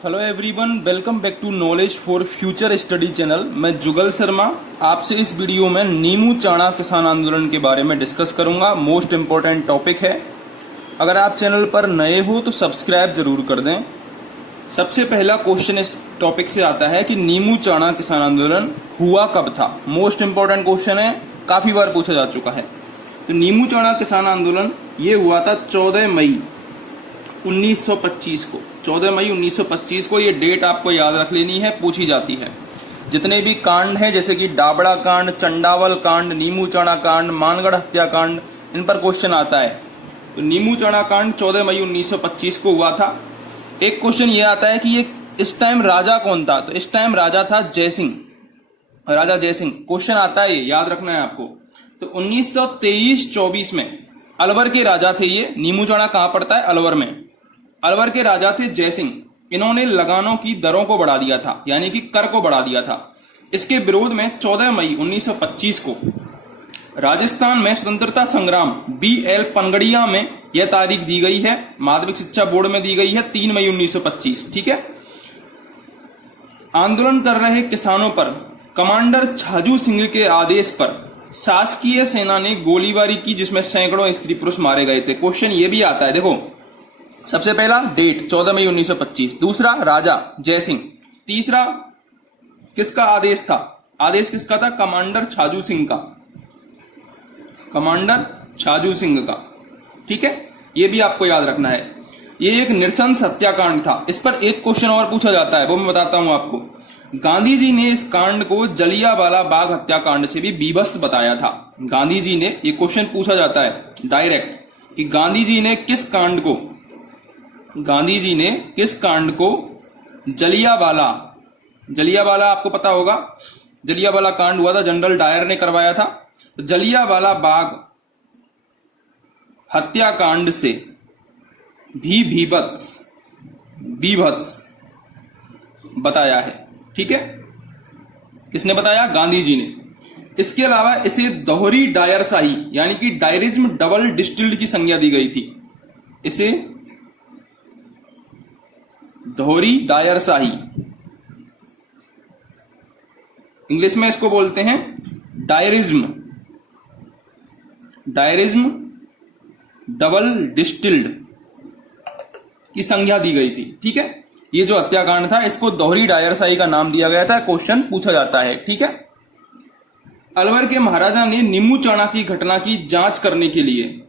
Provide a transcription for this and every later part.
Hello everyone, welcome back to knowledge for future study channel. मैं जुगल शर्मा आपसे इस video में नीमू चाणा किसान आंदोलन के बारे में डिस्कस करूंगा। मोस्ट इम्पोर्टेंट टॉपिक है। अगर आप चैनल पर नए हो तो सब्सक्राइब जरूर कर दें। सबसे पहला क्वेश्चन इस टॉपिक से आता है कि नीमू चाणा किसान आंदोलन हुआ कब था। मोस्ट इम्पोर्टेंट क्वेश्चन है, काफी बार पूछा जा चुका है। तो नीमू चाणा किसान आंदोलन ये हुआ था 14 मई 1925 को। 14 मई 1925 को। ये डेट आपको याद रख लेनी है, पूछी जाती है। जितने भी कांड हैं जैसे कि डाबड़ा कांड, चंडावल कांड, नीमू चाणा कांड, मानगढ़ हत्याकांड, इन पर क्वेश्चन आता है। तो नीमू चाणा कांड 14 मई 1925 को हुआ था। एक क्वेश्चन ये आता है कि ये इस टाइम राजा कौन था। तो इस टाइम राजा था जयसिंह, राजा जयसिंह। क्वेश्चन आता है, ये याद रखना है आपको। तो 1923-24 में अलवर के राजा थे ये। नीमू चाणा कहां पड़ता है? अलवर में। अलवर के राजा थे जयसिंह। इन्होंने लगानों की दरों को बढ़ा दिया था, यानी कि कर को बढ़ा दिया था। इसके विरोध में 14 मई 1925 को राजस्थान में स्वतंत्रता संग्राम BL पनगड़िया में यह तारीख दी गई है। माध्यमिक शिक्षा बोर्ड में दी गई है 3 मई 1925। ठीक है। आंदोलन कर रहे किसानों पर कमांडर छाजू सिंह के आदेश पर शासकीय सेना ने गोलीबारी की, जिसमें सैकड़ों स्त्री पुरुष मारे गए थे। क्वेश्चन ये भी आता है, देखो। सबसे पहला डेट 14 मई 1925, दूसरा राजा जयसिंह, तीसरा किसका आदेश था? आदेश किसका था? कमांडर छाजू सिंह का, कमांडर छाजू सिंह का। ठीक है, ये भी आपको याद रखना है। ये एक नृशंस हत्याकांड था। इस पर एक क्वेश्चन और पूछा जाता है, वो मैं बताता हूं आपको। गांधी जी ने इस कांड को जलियांवाला बाग हत्याकांड से भी बीभत्स बताया था। गांधी जी ने, ये क्वेश्चन पूछा जाता है डायरेक्ट कि गांधी जी ने किस कांड को जलियांवाला आपको पता होगा, जलियांवाला कांड हुआ था, जनरल डायर ने करवाया था। तो जलियांवाला बाग हत्याकांड से भी बीभत्स बताया है। ठीक है, किसने बताया? गांधी जी ने। इसके अलावा इसे दोहरी डायरशाही यानी कि डायरिज्म डबल डिस्टिल्ड की संज्ञा दी गई थी। इसे दोहरी डायरशाही, इंग्लिश में इसको बोलते हैं डायरिज्म डबल डिस्टिल्ड की संज्ञा दी गई थी। ठीक है, ये जो हत्याकांड था इसको दोहरी डायरशाही का नाम दिया गया था। क्वेश्चन पूछा जाता है। ठीक है। अलवर के महाराजा ने नीमू चाणा की घटना की जांच करने के लिए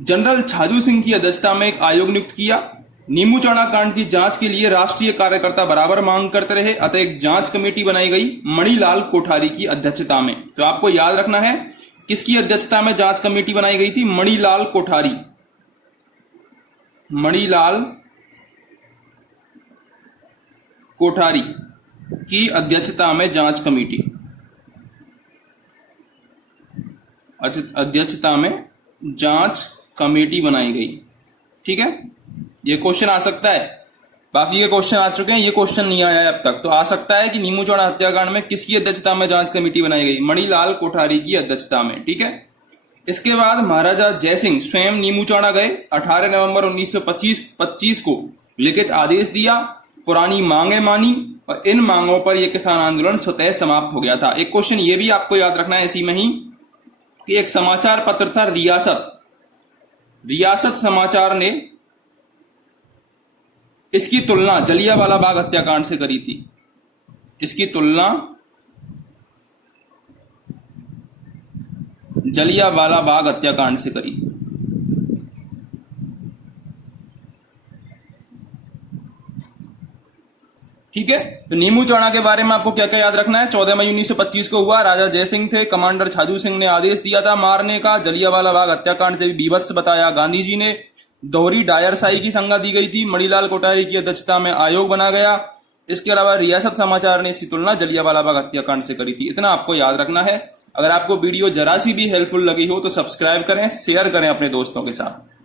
जनरल छाजू सिंह की अध्यक्षता में एक आयोग नियुक्त किया। नीमू चाणा कांड की जांच के लिए राष्ट्रीय कार्यकर्ता बराबर मांग करते रहे, अतः एक जांच कमेटी बनाई गई मणिलाल कोठारी की अध्यक्षता में। तो आपको याद रखना है किसकी अध्यक्षता में जांच कमेटी बनाई गई थी? मणिलाल कोठारी की अध्यक्षता में जांच कमेटी, बनाई गई। ठीक है, ये क्वेश्चन आ सकता है। बाकी के क्वेश्चन आ चुके हैं, ये क्वेश्चन नहीं आया है अब तक। तो आ सकता है कि नीमू चाणा हत्याकांड में किसकी अध्यक्षता में जांच कमेटी बनाई गई? मणिलाल कोठारी की अध्यक्षता में। ठीक है। इसके बाद महाराजा जयसिंह स्वयं नीमू चाणा गए। 18 नवंबर 1925 को लिखित आदेश दिया, पुरानी मांगे मानी और इन मांगों पर यह किसान आंदोलन स्वतः समाप्त हो गया था। एक क्वेश्चन ये भी आपको याद रखना है इसी में ही कि एक समाचार पत्र था रियासत समाचार ने इसकी तुलना जलियांवाला बाग हत्याकांड से करी थी। इसकी तुलना जलियांवाला बाग हत्याकांड से करी। ठीक है। तो नीमू चाणा के बारे में आपको क्या क्या याद रखना है? 14 मई 1925 को हुआ। राजा जयसिंह थे। कमांडर छाजू सिंह ने आदेश दिया था मारने का। जलियांवाला बाग हत्याकांड से भी बीभत्स बताया गांधी जी ने। दोहरी डायरशाही की संज्ञा दी गई थी। मणिलाल कोठारी की अध्यक्षता में आयोग बना गया। इसके अलावा रियासत समाचार ने इसकी तुलना जलियांवाला बाग हत्याकांड से करी थी। इतना आपको याद रखना है। अगर आपको वीडियो जरा सी भी हेल्पफुल लगी हो तो सब्सक्राइब करें, शेयर करें अपने दोस्तों के साथ।